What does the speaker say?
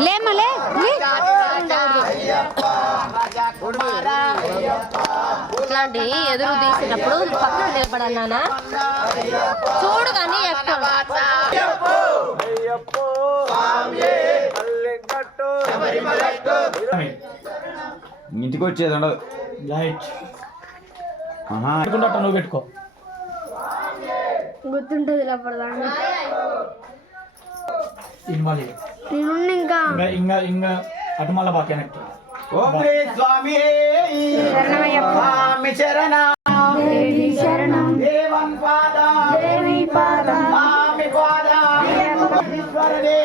లేమలే ఇట్లాంటి ఎదురు తీసేటప్పుడు పక్కన నిలబడాలి నాన్న చూడు కానీ ఇంటికి వచ్చేది ఉండదు. నువ్వు పెట్టుకో గుర్తుంటుంది ఇంకా ఇంకా ఇంకా అటు మళ్ళా బాగా కనెక్ట్. ఓం శ్రీ స్వామి స్వామి శరణం దేవం పాద దేవి పాద స్వామి పాద ఈశ్వరనే